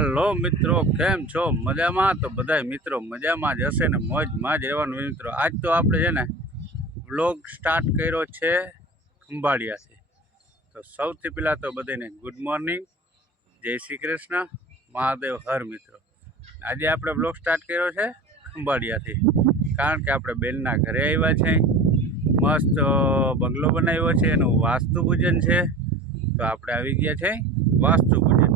Hello મિત્રો, કેમ છો? મજામાં? તો બધાય મિત્રો મજામાં જ હશે ને, મોજમાં જ રહેવાનું મિત્રો. આજ તો આપણે છે ને વ્લોગ સ્ટાર્ટ કર્યો છે ખંભાળિયાથી. તો સૌથી પહેલાં તો બધાને ગુડ મોર્નિંગ, જય શ્રી કૃષ્ણ, મહાદેવ હર મિત્રો. આજે આપણે વ્લોગ સ્ટાર્ટ કર્યો છે ખંભાળિયાથી, કારણ કે આપણે બેનના ઘરે આવ્યા છે. મસ્ત બંગલો બનાવ્યો છે, એનું વાસ્તુ પૂજન છે. તો આપણે આવી ગયા છે વાસ્તુ પૂજન.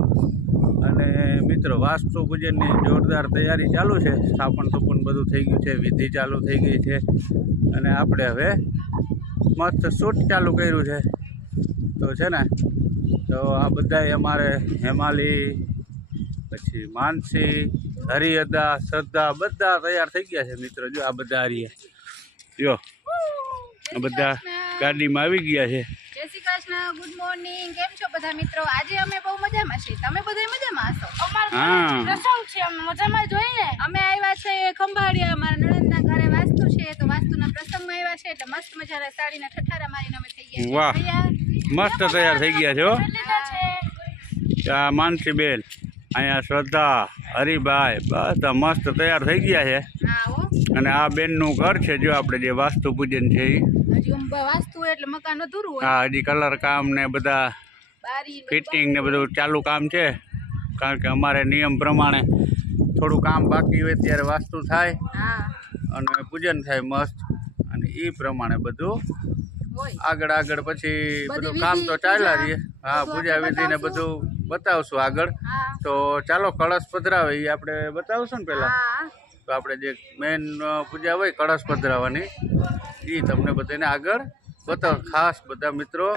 અને મિત્રો વાસ્તુ પૂજનની જોરદાર તૈયારી ચાલુ છે. સ્થાપન તોપન બધું થઈ ગયું છે, વિધિ ચાલુ થઈ ગઈ છે. અને આપણે હવે મસ્ત શૂટ ચાલુ કર્યું છે. તો છે ને, તો આ બધાય અમારે હેમાલી, પછી માનસી, હરિયદા, શ્રદ્ધા બધા તૈયાર થઈ ગયા છે મિત્રો. જો આ બધા હારીએ, જો આ બધા ગાડીમાં આવી ગયા છે. જય શ્રી કૃષ્ણ, ગુડ મોર્નિંગ. કેમ છો બધા મિત્રો? આજે અમે બહુ મજામાં છીએ. તમે બધા મજામાં હશો? હા, પ્રસંગ છે, અમે મજામાં જોઈએ. અમે આવ્યા છે ખંભાળિયા, મારા નણંદના ઘરે વાસ્તુ છે. તો વાસ્તુના પ્રસંગમાં આવ્યા છે, એટલે મસ્ત મજાના સાડીના ઠઠારા મારીને અમે થઈ ગયા. વાહ, મસ્ત તૈયાર થઈ ગયા છે હો. આ માનસી બેન, અહીંયા શ્રદ્ધા, હરિભાઈ બધા મસ્ત તૈયાર થઈ ગયા છે. હા હો. અને આ બેનનું ઘર છે, જો આપણે જે વાસ્તુ પૂજન છે એ. હજી વાસ્તુ એટલે મકાન અધૂરું હોય. હા, હજી કલર કામ ને બધા બારી ફિટિંગ ને બધું ચાલુ કામ છે. કારણ કે અમારે નિયમ પ્રમાણે થોડું કામ બાકી હોય ત્યારે વાસ્તુ થાય હા અને પૂજન થાય મસ્ત. અને એ પ્રમાણે બધું હોય. આગળ પછી બધી બધું કામ તો વિધિ, ચાલ્યા પૂજા, રહીએ. હા, પૂજા વિધિ ને બધું બતાવશું આગળ. હા તો ચાલો, કળશ પધરાવે એ આપણે બતાવશું ને પહેલાં. હા. તો આપણે જે મેન પૂજા હોય કળશ પધરાવવાની, એ તમને બધાને આગળ બતાવો. ખાસ બધા મિત્રો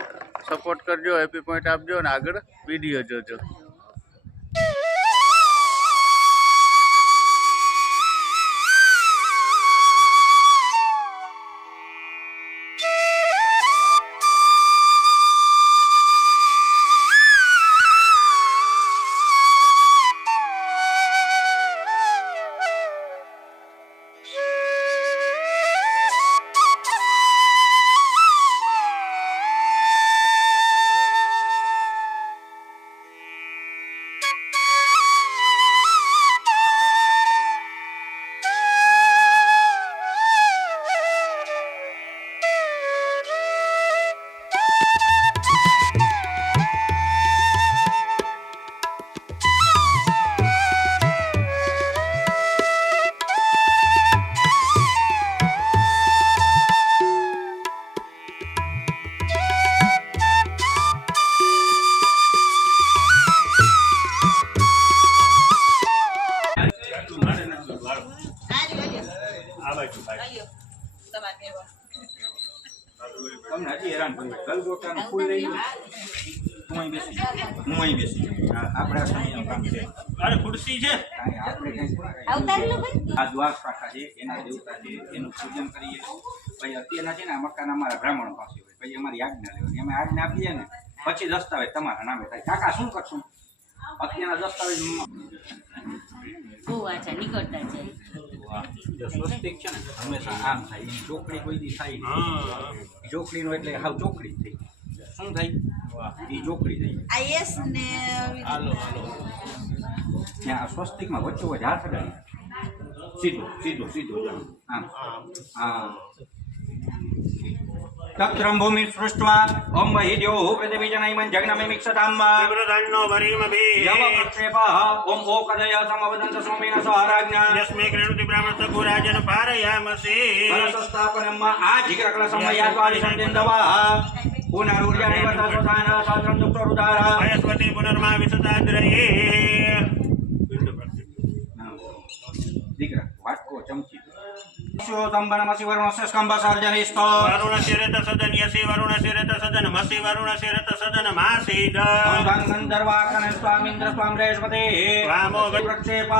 સપોર્ટ કરજો, હેપી પોઈન્ટ આપજો અને આગળ વિડીયો જોજો. તમને હજી હેરાન કર્યું. ગલગોટાનું ફૂલ લઈ લો. હું અહીં બેસી આપણે સમયનું કામ છે. અરે ખુરશી છે. આપણે આ દ્વાર શાખા છે, એના દેવતા છે, એનું પૂજન કરીએ. પછી અત્યારના છે ને આ મકાન અમારા બ્રાહ્મણ પાસે હોય. પછી અમારી આજ્ઞા લેવાની. અમે આજ્ઞા આપીએ ને પછી દસ્તાવેજ તમારા નામે થાય. કાકા શું કરશું? અત્યારના દસ્તાવેજ નીકળતા છે. સ્વસ્તિક છે ને હંમેશા આમ થાય. એની ચોકડી કોઈ દી થાય નહીં. ચોકડીનો એટલે હાવ ચોકડી થઈ. શું થાય? એ ચોકડી થઈ. ત્યાં સ્વસ્તિકમાં વચ્ચે વચ્ચે હાથ અડાડી સીધો આમ હા. તક્ષરમ ભૂમિ સૃષ્ટવા ઓમ વહિદ્યો પ્રતિબીજનૈમં જગ્નમે મિક્ષતામ્ વિવૃતન્નો ભરીમભી યવ પ્રક્ષેપઃ ઓમ ઓકદય સમવદંત સોમેન સહારાજ્ઞા યસ્મે ક્રેણુતિ બ્રાહ્મણ સકુરાજન પારયામસી કલશસ્થાપનમ આ જીગ્રકળ સમયાત્વાદિ સંદેન્દવા પુનરુર્જા નિવર્તા સુધાન શાસ્ત્રમ દુક્તોરુદાર વયસ્વતી પુનર્મા વિસતાદ્રયે દીકરા વાટકો ચમચી તંબનમસી વરુણસ્ય સ્કંભ સર્જનિસ્તો વરુણસ્ય રત સદન યસી વરુણસ્ય રત સદન મસી વરુણસ્ય રત સદન માસીદ ગંધર્વાકન સ્વામીન્દ્ર સ્વામ રેશપતે વામો પ્રક્ષેપઃ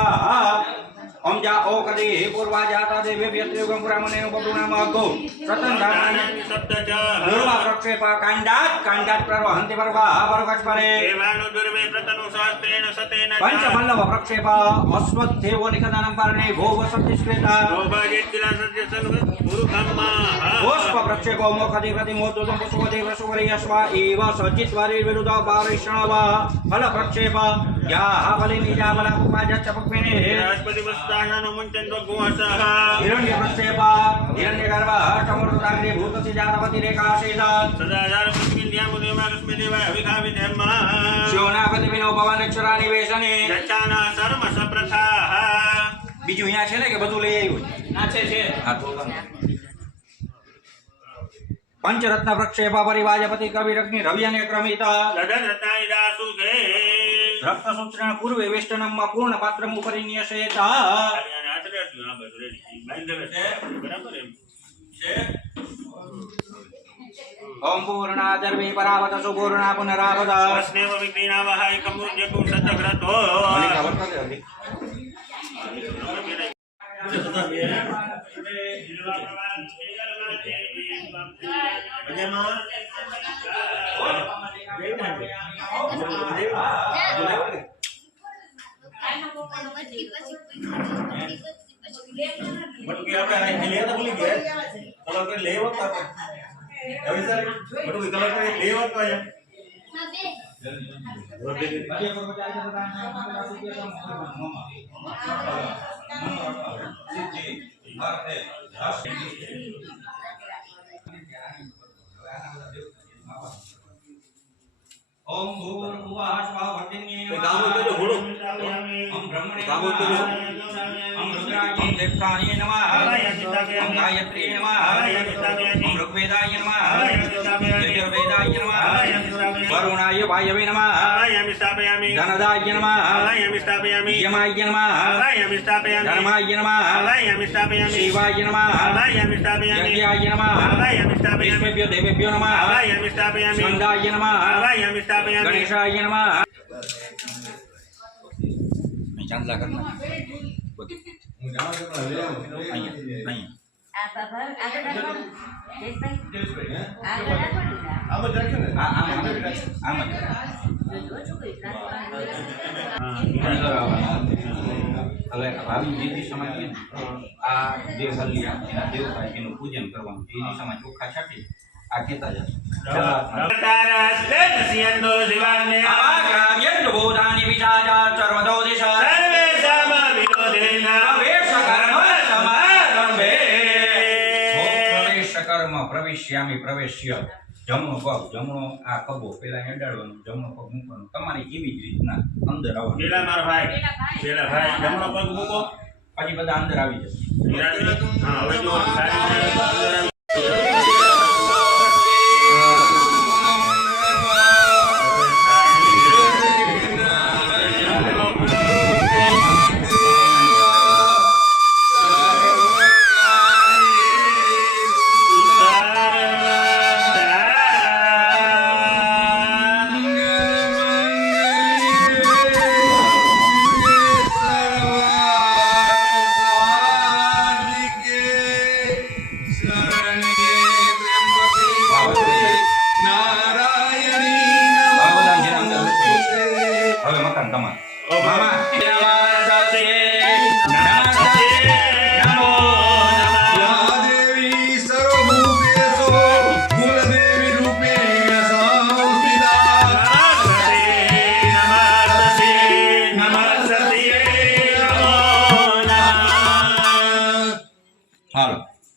ओम जा ओ कदे हे पूर्वा जाता देवे व्यत्युगम पुरामनेनु बब्रुनाम अग्गो प्रथम धामनानि शब्दच पूर्वा प्रक्षेपा कांडात प्रवहन्ति वर्वा वर्गस्परे देवानु दुर्वे प्रतनु शास्त्रेण सतेन पंच मल्लव प्रक्षेपा अश्वत्थेवो निकदनं परणे भोग सत्यश्वेता भोभागेत्तिला सत्यसन्व પુષ્પ પ્રક્ષેપો મોખધિ પ્રતિમોદ્દુતમ પુષ્પવતિ વસુવરીયસ્વ એવ સચિત્વારી વિરુદ્ધ પારિષણવ ફલ પ્રક્ષેપ યાહ બલિનિજા બલાપુપાજચ્ચ પક્વિને હિરણ્ય પ્રક્ષેપ હિરણ્યગર્ભ સમૃદ્ધાગ્રે ભૂતસ્ય જાતવતી રેખાશેષ શિવનાપતિ વિનો ભવાનક્ષરા નિવેશને બીજું અહીંયા છે ને કે બધું લઈ આવ્યું હા તો પંચરત્ન પ્રક્ષેપ પરિવાજપતિ કવિરગ્નિ રવ્યને ક્રમિત રક્તસૂત્રેણ પૂર્વે વેષ્ટનમમાં પૂર્ણ પાત્રમ ઉપરિન્યસેત ઓમ પૂર્ણાદર્વે પરાવત સુપૂર્ણા પુનરાવત ઓમ ભૂર્ભુવઃ સ્વઃ વર્ધિન્યે ઓમ બ્રહ્મણે ઓમ રુદ્રાય દેવતાય નમઃ ઓમ ગાયત્રી નમઃ ઓમ ઋગ્વેદાય નમઃ યજુર્વેદાય નમઃ વરુણાય વાયવે નમઃ ધનદાય નમઃ યમાય નમઃ ધર્માય નમઃ શિવાય નમઃ યજ્ઞાય નમઃ વિષ્ણુભ્યો દેવેભ્યો નમઃ સ્કંદાય નમઃ ગણેશાય નમઃ ચાંદલા કરના હવે ભાવિ જે દિશામાં છે આ જે હલ્યા એના દેવતા એનું પૂજન કરવાનું એ દિશામાં ચોખ્ખા છાંટી આ કહેતા જશે બોધાની વિચારા સર્વદો દિશા પ્રવેશ્યામી પ્રવેશ્ય જમણો પગ જમણો આ ખભો પેલા હેડાડવાનો જમણો પગ મૂકવાનો તમારી એવી જ રીતના અંદર આવવાનું જમણો પગ મૂકો પછી બધા અંદર આવી જશે હા હવે જો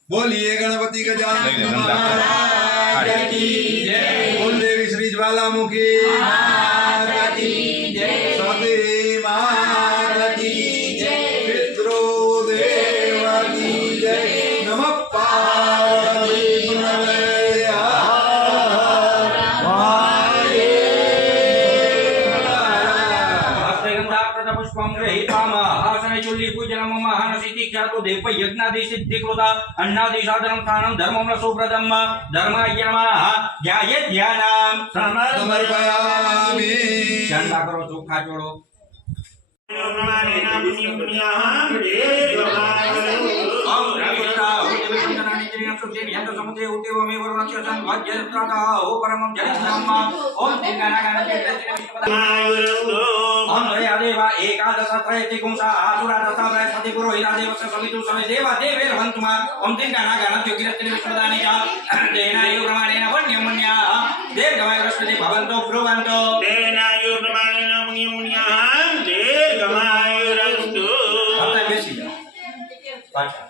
बोलिए गणपति गजानन महाराज की जय। बोल देवी श्री ज्वालामुखी महाराज की जय। सती महाराज की जय। पितृ देव की जय। नमः पार्वती पुष्पं गृहीत्वा आसने चुल्ली पूजनम महानसिति ख्यातो देव यज्ञादि सिद्धिकृता अन्नादि साधनं स्थानं धर्मं सुप्रदं धर्माय नमः ध्याये ध्यानं समर्पयामि। चंदा करो चोखा जोड़ो ओम અંતર્યાદેવા એકાદશત્રયતિ ગુંસા આસુરાદશાબ્રાય સતિ પુરોહિતાદેવસ્ય સવિતુ સવે દેવા દેવેર્હંતુમા ઓમ તિંકા નાગા નત્યો કિરત્તિને વિશ્વદાની ચ તેનાયુ પ્રમાણેન વન્યમન્યા દેવગમાય વસ્પતિ ભવન્તો બ્રુવન્તો તેનાયુ પ્રમાણેન મુનિમ્યા દીર્ઘમાયુરસ્તુ. આપણે બેસી જાઓ પાછા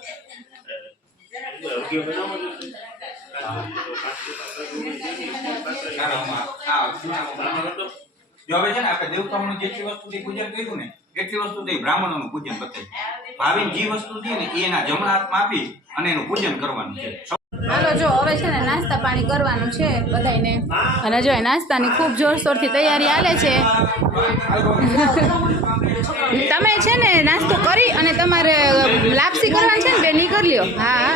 જો હવે છે ને આપણે દેવતાઓનું જેટલી વસ્તુથી પૂજન કર્યું ને એટલી વસ્તુથી બ્રાહ્મણોનું પૂજન બતાવ્યું. ભાવિન જે વસ્તુ છે ને એ એના જમણા હાથમાં આપી અને એનું પૂજન કરવાનું છે. હાલો જો હવે છે ને નાસ્તા પાણી કરવાનું છે બધાયને અને જો એ નાસ્તાની ખૂબ જોરશોરથી તૈયારી હાલે છે. તમે છે ને નાસ્તો કરી અને તમારે લાપસી કરવાની છે ને બેન ઈ કરી લ્યો. હા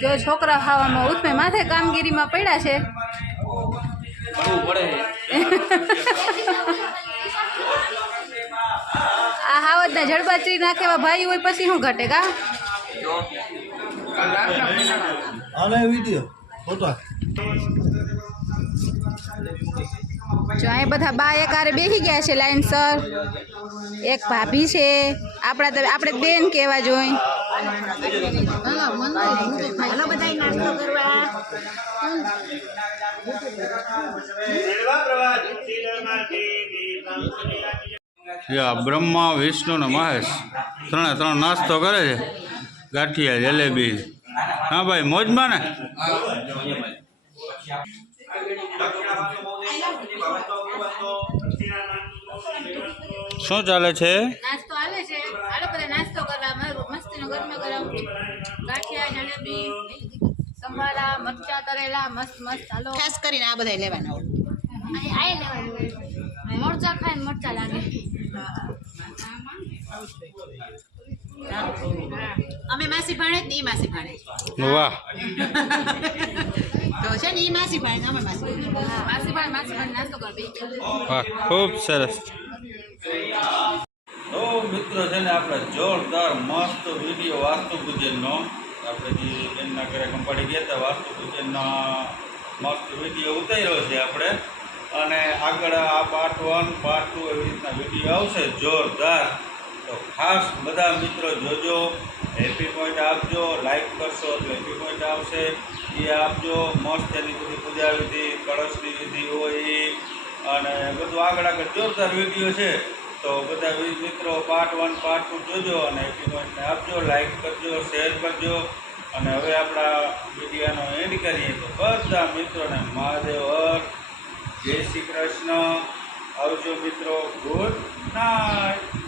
જો છોકરા ખાવામાં ઉઠમે માથે કામગીરીમાં પડ્યા છે. આ હાવજના જડબાચરી નાખેવા ભાઈ હોય પછી શું ઘટે કા? જો અહીં બધા બા એકારે બેસી ગયા છે લાઈનસર. એક ભાભી છે આપણે બેન કહેવા જોઈ. બ્રહ્મા વિષ્ણુ ને મહેશ ત્રણ નાસ્તો કરે છે. ગાંઠિયા જલેબી. હા ભાઈ મોજમાં ને? શું ચાલે છે? નાસ્તો હાલે છે. હાલો બધા નાસ્તો કરવા મસ્તીનો ગરમા ગરમ ગાંઠિયા જલેબી સંભાળા મરચા તરેલા મસ્ત મસ્ત. હાલો ખાસ કરીને આ બધા લેવાના મરચા ખાઈને મરચા લાગે. અમે માસી ભાણે જ ને ઈ માસી ભાણે વાહ તો છે ને ઈ માસી ભાણે અમે માસી માસી નાસ્તો કરવા. વાહ ખૂબ સરસ. તો મિત્રો છે ને આપણે જોરદાર મસ્ત વિડીયો વાસ્તુ પૂજનનો આપણે જે એમના ઘરે કંપાડી ગયા હતા વાસ્તુ પૂજનનો મસ્ત વિડીયો ઉતાર્યો છે આપણે. અને આગળ આ પાર્ટ 1 પાર્ટ 2 એવી રીતના વિડીયો આવશે જોરદાર. તો ખાસ બધા મિત્રો જોજો. હેપી પોઈન્ટ આપજો. લાઈક કરશો તો હેપી પોઈન્ટ આવશે એ આપજો. મસ્ત એની બધી પૂજા વિધિ કળશની વિધિ હોય એ અને બધું આગળ જોરદાર વિડીયો છે. તો બધા મિત્રો પાર્ટ 1 પાર્ટ 2 જોજો અને હેપી પોઈન્ટને આપજો. લાઈક કરજો, શેર કરજો. અને હવે આપણા વિડીયોનો એન્ડ કરીએ તો બધા મિત્રોને મહાદેવ હર. જય શ્રી કૃષ્ણ. આવજો મિત્રો. Good night.